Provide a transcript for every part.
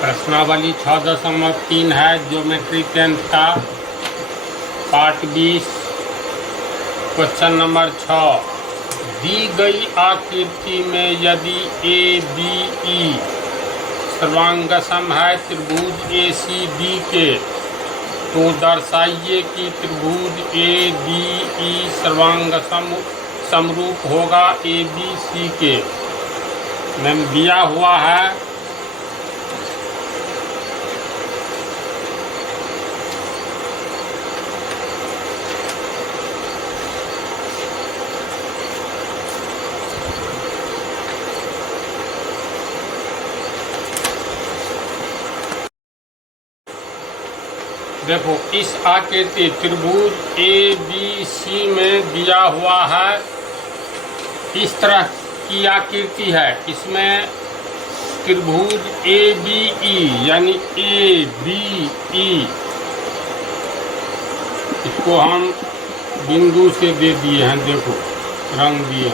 प्रश्नावली 6.3 है ज्योमेट्री 10 का पार्ट 20 क्वेश्चन नंबर 6। दी गई आकृति में यदि ए बी ई सर्वांगसम है त्रिभुज ए सी डी के तो दर्शाइए कि त्रिभुज ए डी ई सर्वांगसम समरूप होगा ए बी सी के। मैंने दिया हुआ है देखो इस आकृति त्रिभुज ए बी सी में दिया हुआ है। इस तरह की आकृति है। इसमें त्रिभुज ए बी ई यानी ए बी ई इसको हम बिंदु से दे दिए हैं। देखो रंग दिए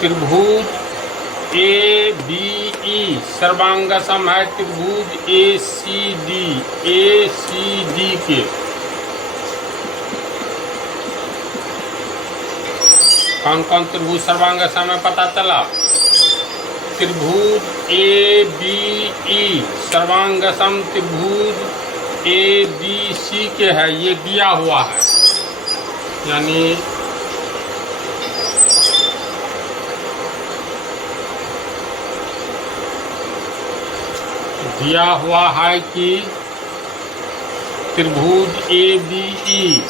त्रिभुज ए बी ई सर्वांगसम है त्रिभुज ए सी डी के। कौन कौन त्रिभुज सर्वांगसम है पता चला। त्रिभुज ए बी ई सर्वांगसम त्रिभुज ए बी सी के है। ये दिया हुआ है यानी दिया हुआ है कि त्रिभुज ए बी ई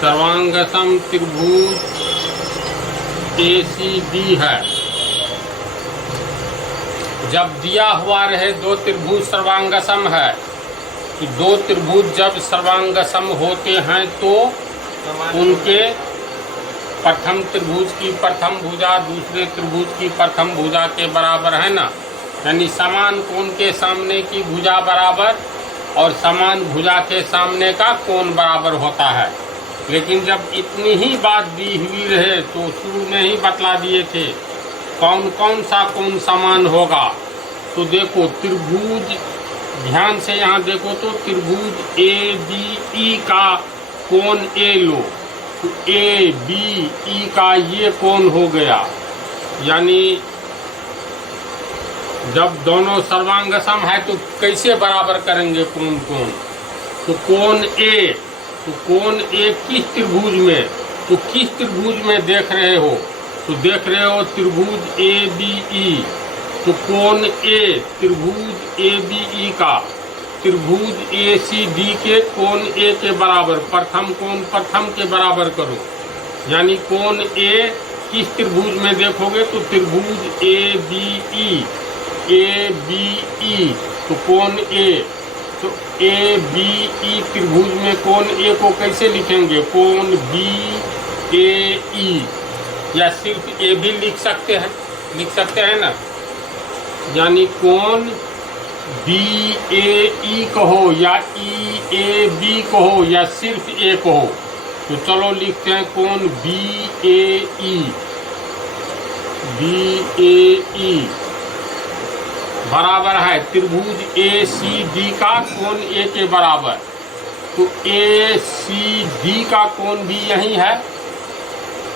सर्वांगसम त्रिभुज ए सी डी है। जब दिया हुआ रहे दो त्रिभुज सर्वांगसम है तो दो त्रिभुज जब सर्वांगसम होते हैं तो उनके प्रथम त्रिभुज की प्रथम भुजा दूसरे त्रिभुज की प्रथम भुजा के बराबर है ना। यानी समान कोण के सामने की भुजा बराबर और समान भुजा के सामने का कोण बराबर होता है। लेकिन जब इतनी ही बात दी हुई रहे तो शुरू में ही बतला दिए थे कौन कौन सा कोण समान होगा। तो देखो त्रिभुज ध्यान से यहाँ देखो तो त्रिभुज ए बी ई का कोण ए लो तो ए बी ई का ये कोण हो गया। यानी जब दोनों सर्वांगसम है तो कैसे बराबर करेंगे कोण तो कोण ए तो कोण ए किस त्रिभुज में तो किस त्रिभुज में देख रहे हो तो देख रहे हो त्रिभुज ए बी ई तो कोण ए त्रिभुज ए बी ई का त्रिभुज ए सी डी के कोण ए के बराबर प्रथम कोण प्रथम के बराबर करो। यानी कोण ए किस त्रिभुज में देखोगे तो त्रिभुज ए बी ई तो कोण ए तो ए बी ई त्रिभुज में कोण ए को कैसे लिखेंगे कोण बी ए ई या सिर्फ ए भी लिख सकते हैं ना। यानी कोण बी ए ई कहो या ई ए बी कहो या सिर्फ ए कहो तो चलो लिखते हैं कोण बी ए ई बराबर है त्रिभुज ए सी डी का कोण ए के बराबर। तो ए सी डी का कोण भी यही है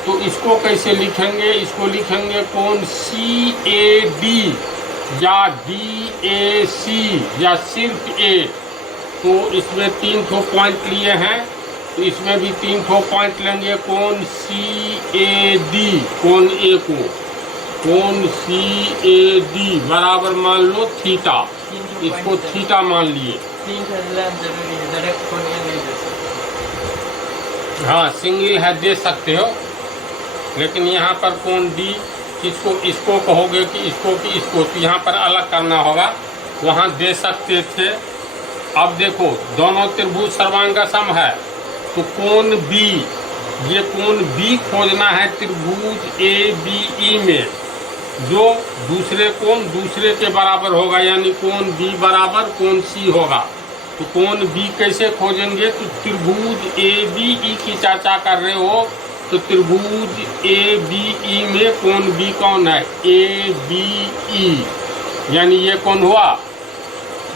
तो इसको कैसे लिखेंगे इसको लिखेंगे कोण सी ए डी या डी ए सी या सिर्फ ए। तो इसमें 3 ठो पॉइंट लिए हैं तो इसमें भी 3 ठो पॉइंट लेंगे कोण सी ए डी कोण ए को कोण सी ए डी बराबर मान लो थीटा। इसको थीटा मान लिए। हाँ सिंगल है दे सकते हो लेकिन यहाँ पर कोण डी इसको कहोगे कि इसको तो यहाँ पर अलग करना होगा वहाँ दे सकते थे। अब देखो दोनों त्रिभुज सर्वांगसम है तो कोण बी ये कोण बी खोजना है त्रिभुज ए बी ई में जो दूसरे कोण दूसरे के बराबर होगा। यानी कोण बी बराबर कोण सी होगा। तो कोण बी कैसे खोजेंगे तो त्रिभुज ए बी ई की चर्चा कर रहे हो तो त्रिभुज ए बी ई में कोण बी कौन है? ए बी ई, यानी ये कौन हुआ?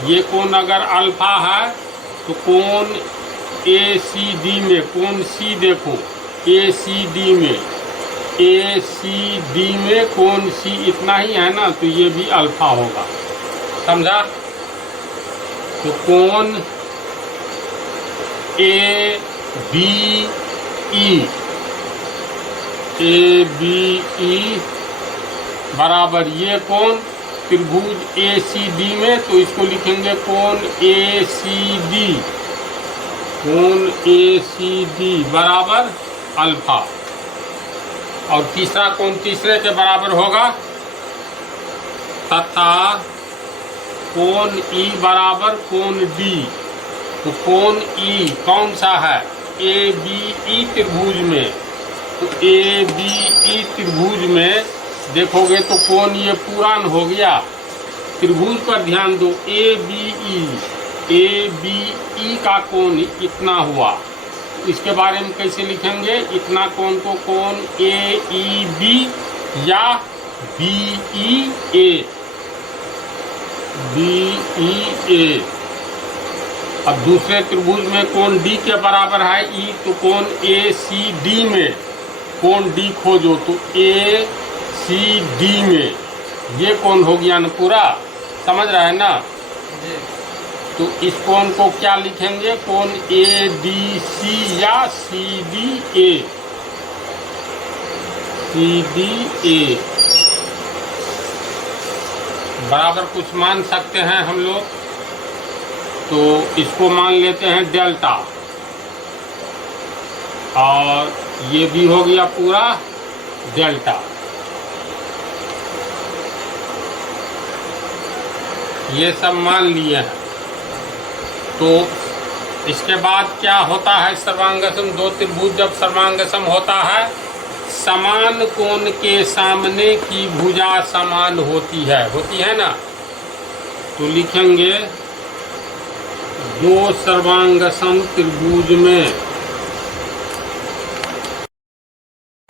ये कोण अगर अल्फा है तो कोण ए सी डी में, कोण सी देखो ए सी डी में, ए सी डी में कोण सी इतना ही है ना, तो ये भी अल्फा होगा। समझा? तो कोण A B E, A B E बराबर ये कोण त्रिभुज ए सी डी में, तो इसको लिखेंगे कोण ए सी डी, कोण ए सी डी बराबर अल्फा। और तीसरा कोण तीसरे के बराबर होगा, तथा कोण ई बराबर कोण डी। तो कोण ई कौन सा है? ए बी ई त्रिभुज में, तो ए बी ई त्रिभुज में देखोगे तो कोण ये पूरा हो गया। त्रिभुज पर ध्यान दो, ए बी ई का कोण इतना हुआ। इसके बारे में कैसे लिखेंगे? इतना कोण को कोण ए ई बी या बी ई ए, बी ई ए। अब दूसरे त्रिभुज में कोण डी के बराबर है ई, तो कोण ए सी डी में कोण डी खोजो, तो ए सी डी में ये कोण हो गया ना पूरा। समझ रहा है ना? तो इस कोण को क्या लिखेंगे? कोण ए डी सी या C D A, C D A बराबर कुछ मान सकते हैं हम लोग। तो इसको मान लेते हैं डेल्टा, और ये भी हो गया पूरा डेल्टा। ये सब मान लिए हैं। तो इसके बाद क्या होता है? सर्वांगसम। दो त्रिभुज जब सर्वांगसम होता है, समान कोण के सामने की भुजा समान होती है ना। तो लिखेंगे दो सर्वांगसम त्रिभुज में,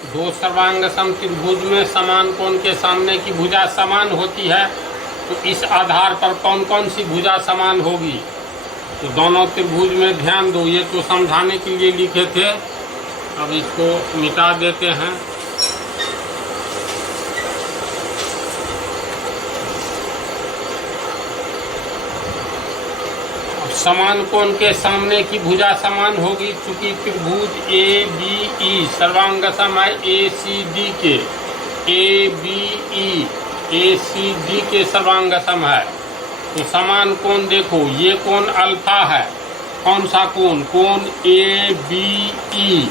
दो सर्वांगसम त्रिभुज में समान कोण के सामने की भुजा समान होती है। तो इस आधार पर कौन कौन सी भुजा समान होगी? तो दोनों त्रिभुज में ध्यान दो, ये तो समझाने के लिए लिखे थे, अब इसको मिटा देते हैं। समान कोण के सामने की भुजा समान होगी, चूंकि त्रिभुज ए बी ई सर्वांगसम है ए सी डी के, A B E A C D के सर्वांगसम है। तो समान कोण देखो, ये कोण अल्फा है। कौन सा कोण? कोण ए बी ई।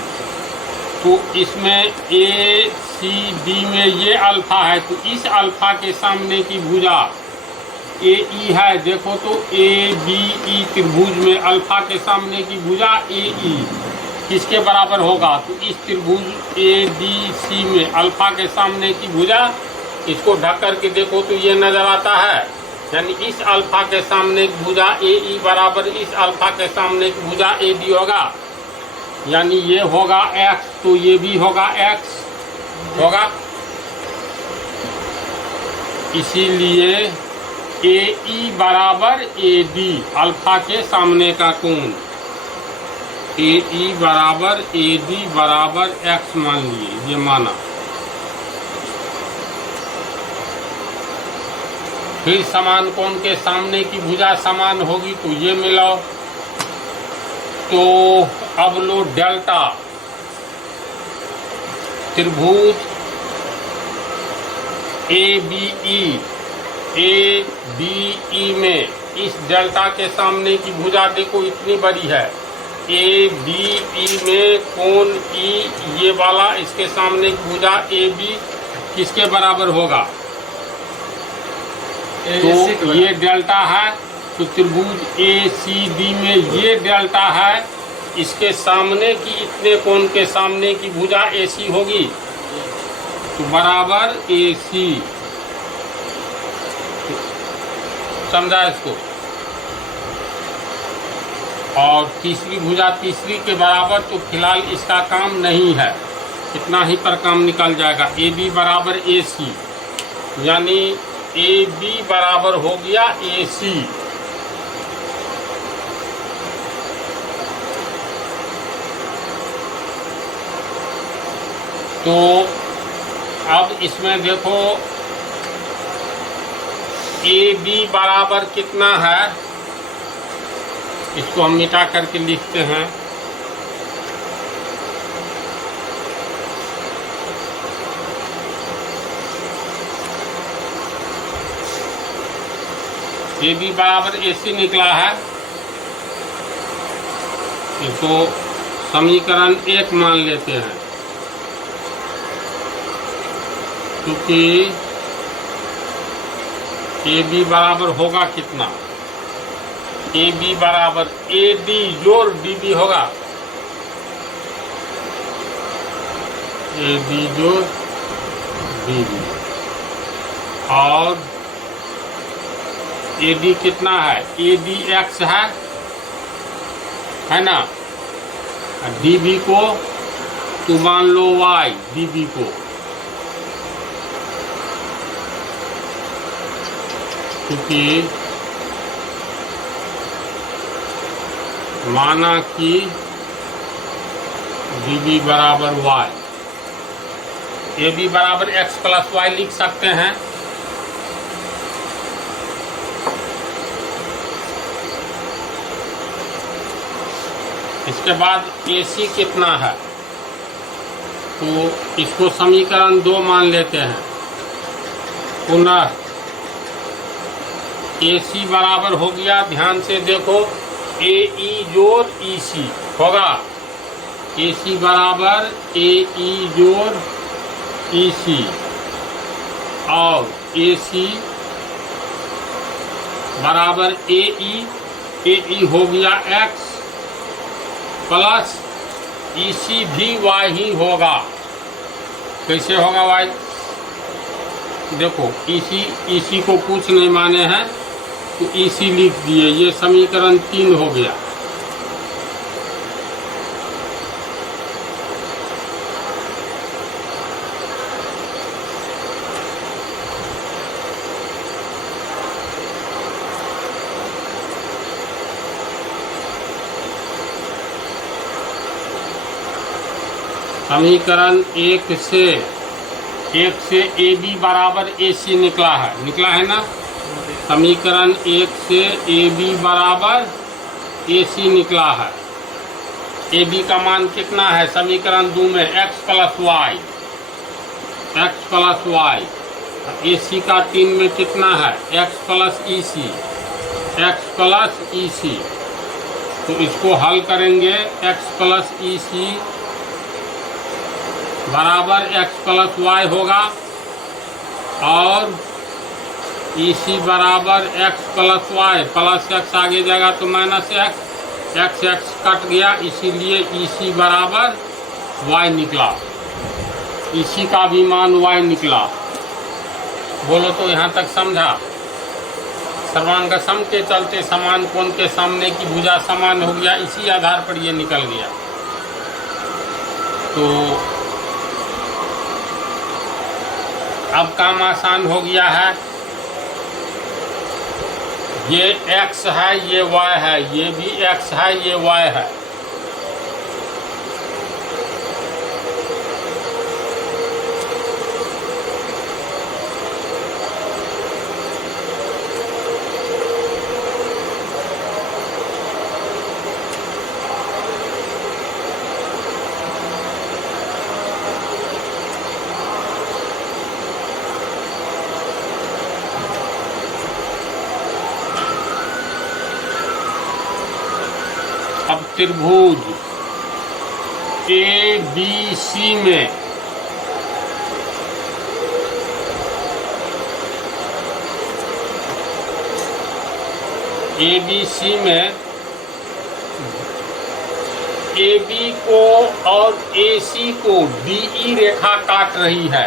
तो इसमें ए सी डी में ये अल्फा है, तो इस अल्फा के सामने की भुजा ए ई है। देखो तो ए बी ई त्रिभुज में अल्फा के सामने की भुजा ए ई किसके बराबर होगा? तो इस त्रिभुज ए बी सी में अल्फा के सामने की भुजा, इसको ढक करके देखो तो ये नजर आता है, यानी इस अल्फा के सामने की भुजा ए ई बराबर इस अल्फा के सामने की भुजा ए बी होगा, यानी ये होगा एक्स, तो ये भी होगा एक्स होगा। इसीलिए ए ई बराबर ए डी, अल्फा के सामने का कोण, ए ई बराबर ए डी बराबर एक्स मान लिए, ये माना। फिर समान कोण के सामने की भुजा समान होगी, तो ये मिलाओ। तो अब लो डेल्टा, त्रिभुज ए बी ई में इस डेल्टा के सामने की भुजा देखो इतनी बड़ी है। ए बी ई में कोण ई ये वाला, इसके सामने की भुजा ए बी किसके बराबर होगा? तो ये डेल्टा है। तो त्रिभुज ए सी डी में ये डेल्टा है, इसके सामने की इतने कोण के सामने की भुजा ए सी होगी, तो बराबर ए सी। समझा इसको? और तीसरी भुजा तीसरी के बराबर, तो फिलहाल इसका काम नहीं है। इतना ही पर काम निकल जाएगा। ए बी बराबर ए सी, यानी ए बी बराबर हो गया ए सी। तो अब इसमें देखो ए बी बराबर कितना है, इसको हम मिटा करके लिखते हैं। ए बी बराबर ए सी निकला है। इसको समीकरण 1 मान लेते हैं, क्योंकि ए बी बराबर होगा कितना, ए बी बराबर ए डी जोड़ डी बी होगा, ए डी जोड़ डी बी। और ए डी कितना है, ए डी एक्स है ना, डी बी को तो मान लो वाई, डी बी को क्योंकि माना कि डी बी बराबर वाई, ए बी बराबर एक्स प्लस वाई लिख सकते हैं। इसके बाद ए सी कितना है, तो इसको समीकरण 2 मान लेते हैं। पुनः ए सी बराबर हो गया, ध्यान से देखो, ए ई जोड़ ई सी होगा, ए सी बराबर ए ई जोड़ ई सी, और ए सी बराबर ए ई हो गया एक्स प्लस ई सी भी वाई ही होगा। कैसे होगा वाई, देखो ई सी को कुछ नहीं माने हैं तो ई सी लिख दिए, ये समीकरण 3 हो गया। समीकरण 1 से ए बी बराबर ए सी निकला है ना। समीकरण 1 से ए बी बराबर ए सी निकला है। ए बी का मान कितना है समीकरण 2 में, एक्स प्लस वाई। ए सी का 3 में कितना है, एक्स प्लस ई सी। तो इसको हल करेंगे, एक्स प्लस ई सी बराबर एक्स प्लस वाई होगा, और ई सी बराबर X plus Y, plus X आगे जाएगा तो माइनस एक्स, एक्स कट गया, इसीलिए ई सी बराबर वाई निकला। ई सी का भी मान वाई निकला। बोलो तो यहाँ तक समझा। सर्वांग सम के चलते समान कोण के सामने की भुजा समान हो गया, इसी आधार पर ये निकल गया। तो अब काम आसान हो गया है। ये x है, ये y है, ये भी x है, ये y है। अब त्रिभुज ए बी सी में ए बी को और ए सी को डीई रेखा काट रही है।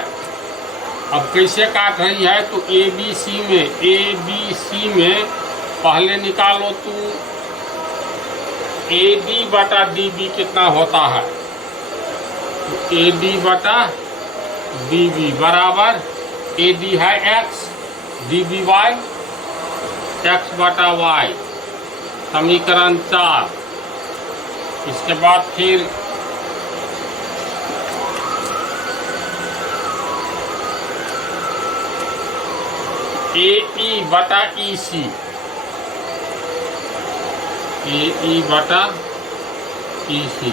अब कैसे काट रही है, तो ए बी सी में पहले निकालो तो ए डी बटा डी बी कितना होता है, ए डी बटा डी बी बराबर ए डी है X, D B Y, X बटा वाई, समीकरण 4। इसके बाद फिर ए ई बटा ई सी, ए ई बटा ई सी,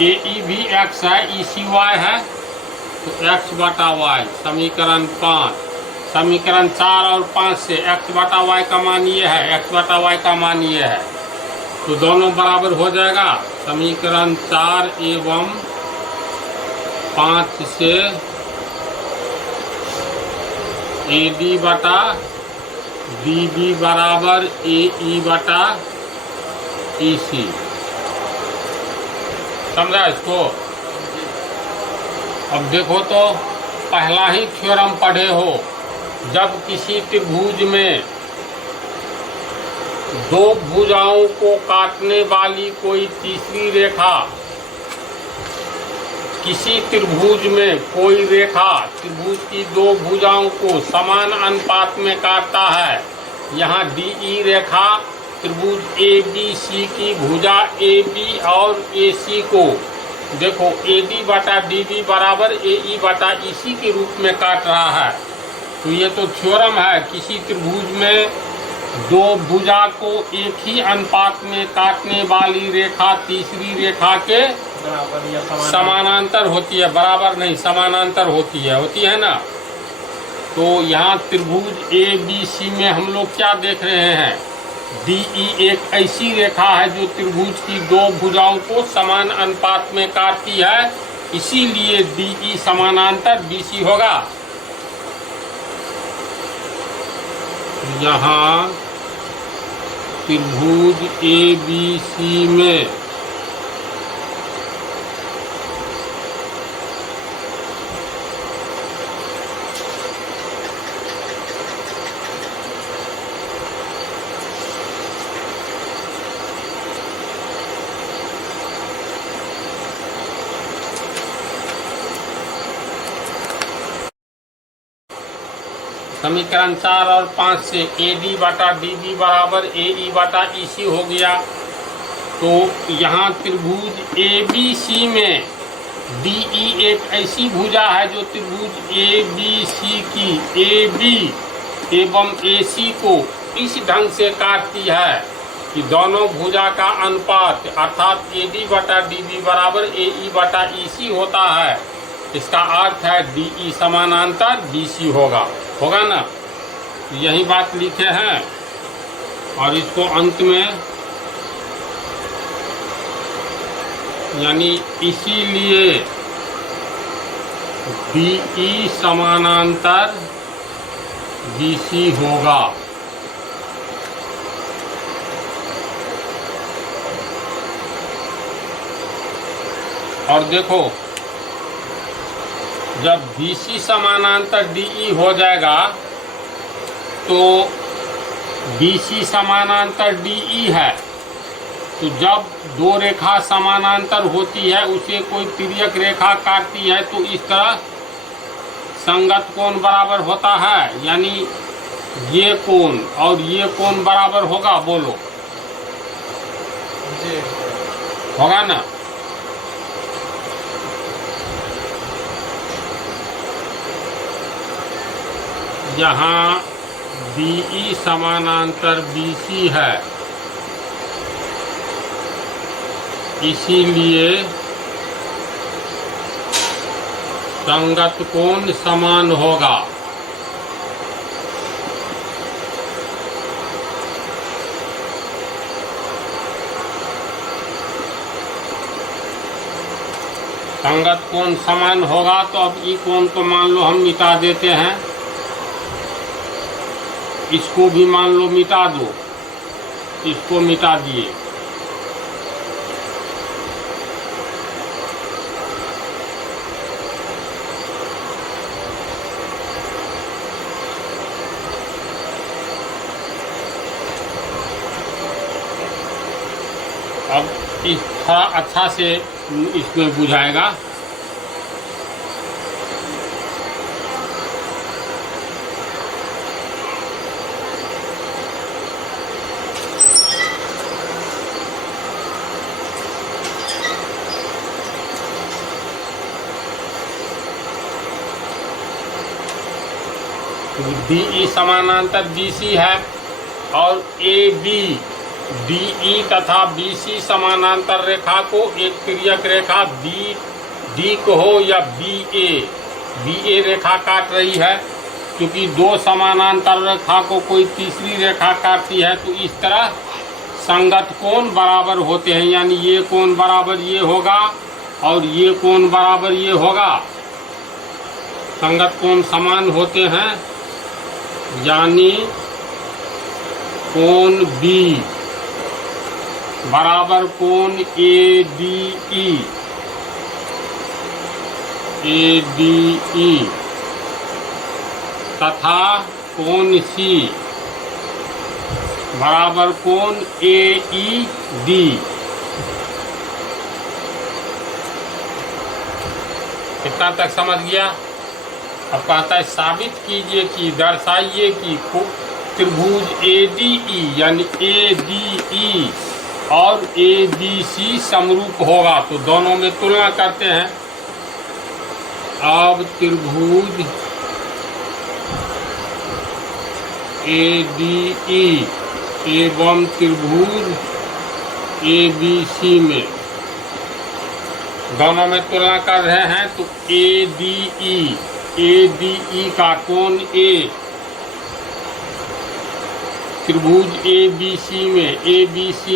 ए ई भी एक्स है, ई सी वाई है, तो एक्स बटा वाई, समीकरण 5। समीकरण 4 और 5 से एक्स बटा वाई का मान ये है, एक्स बटा वाई का मान ये है, तो दोनों बराबर हो जाएगा। समीकरण 4 एवं 5 से ए डी बटा डी बी बराबर ए ई बटा ई सी। समझा इसको? अब देखो तो पहला ही थ्योरम पढ़े हो, जब किसी त्रिभुज में दो भुजाओं को काटने वाली कोई तीसरी रेखा, किसी त्रिभुज में कोई रेखा त्रिभुज की दो भुजाओं को समान अनुपात में काटता है। यहाँ DE रेखा त्रिभुज ABC की भुजा AB और AC को देखो AD बटा DB बराबर AE बटा EC के रूप में काट रहा है। तो ये तो थ्योरम है, किसी त्रिभुज में दो भुजा को एक ही अनुपात में काटने वाली रेखा तीसरी रेखा के बराबर या समानांतर होती है, बराबर नहीं समानांतर होती है ना। तो यहाँ त्रिभुज ABC में हम लोग क्या देख रहे हैं, DE एक ऐसी रेखा है जो त्रिभुज की दो भुजाओं को समान अनुपात में काटती है, इसीलिए DE समानांतर BC होगा। यहाँ त्रिभुज ABC में समीकरण 4 और 5 से AD बटा DB बराबर AE बटा EC हो गया। तो यहाँ त्रिभुज ABC में DE एक ऐसी भुजा है जो त्रिभुज ABC की AB एवं AC को इस ढंग से काटती है कि दोनों भुजा का अनुपात अर्थात AD बटा DB बराबर AE बटा EC होता है। इसका अर्थ है DE समानांतर BC होगा ना। यही बात लिखे हैं और इसको अंत में यानी इसीलिए DE समानांतर BC होगा। और देखो जब BC समानांतर DE हो जाएगा तो BC समानांतर DE है, तो जब दो रेखा समानांतर होती है उसे कोई तिर्यक रेखा काटती है तो इस तरह संगत कोण बराबर होता है, यानी ये कोण और ये कोण बराबर होगा। बोलो होगा ना। यहाँ DE समानांतर BC है, इसीलिए संगत कोण समान होगा। संगत कोण समान होगा तो अब ई कोण को मान लो हम मिटा देते हैं, इसको भी मान लो मिटा दो, इसको मिटा दिए। अब इस थोड़ा अच्छा से इसमें बुझाएगा। DE समानांतर BC है और AB DE तथा BC समानांतर रेखा को एक तिर्यक रेखा D को हो या BA रेखा काट रही है। क्योंकि दो समानांतर रेखा को कोई तीसरी रेखा काटती है तो इस तरह संगत कोण बराबर होते हैं, यानी ये कोण बराबर ये होगा और ये कोण बराबर ये होगा। संगत कोण समान होते हैं, यानी कोण B बराबर कोण ADE तथा कोण C बराबर कोण AED। कितना तक समझ गया? अब कहता है साबित कीजिए कि दर्शाइए कि त्रिभुज ADE यानी ADE और ABC समरूप होगा। तो दोनों में तुलना करते हैं। अब त्रिभुज ADE एवं त्रिभुज ABC में दोनों में तुलना कर रहे हैं। तो ADE का कोण A त्रिभुज ABC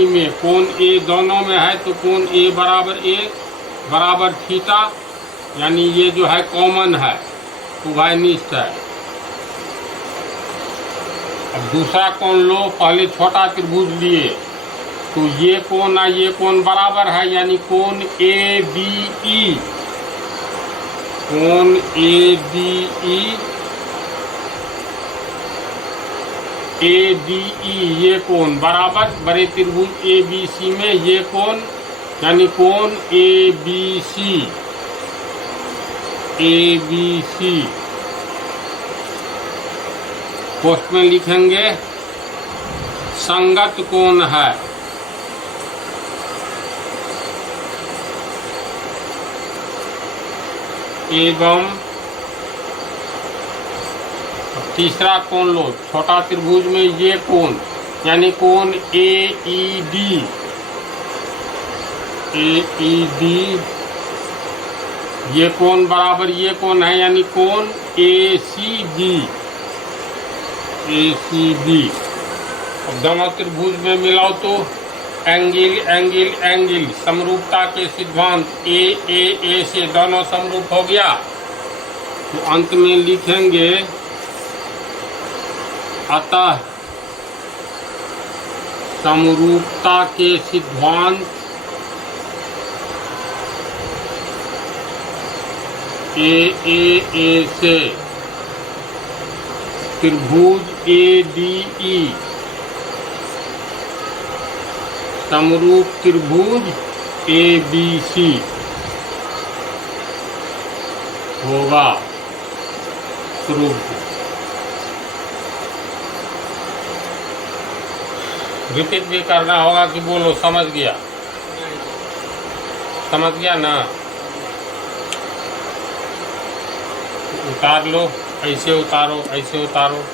में कोण A दोनों में है तो कोण A बराबर थीटा, यानी ये जो है कॉमन है, उभयनिष्ठ है। अब दूसरा कोण लो, पहले छोटा त्रिभुज लिए तो ये कोण बराबर है, यानी कोण ABE ADE ये कोण बराबर बड़े त्रिभुज ABC में ये कोण, यानी कोण ABC पोस्ट में लिखेंगे संगत कोण है। एवं तीसरा कोण लो, छोटा त्रिभुज में ये कोण यानी कोण AED ये कोण बराबर ये कोण है, यानी कोण ACB। अब दोनों त्रिभुज में मिलाओ तो एंगल समरूपता के सिद्धांत A से दोनों समरूप हो गया। तो अंत में लिखेंगे अतः समरूपता के सिद्धांत A से त्रिभुज ADE समरूप त्रिभुज ABC होगा। प्रूफ रिपीट भी करना होगा कि बोलो समझ गया ना? उतार लो, ऐसे उतारो, ऐसे उतारो।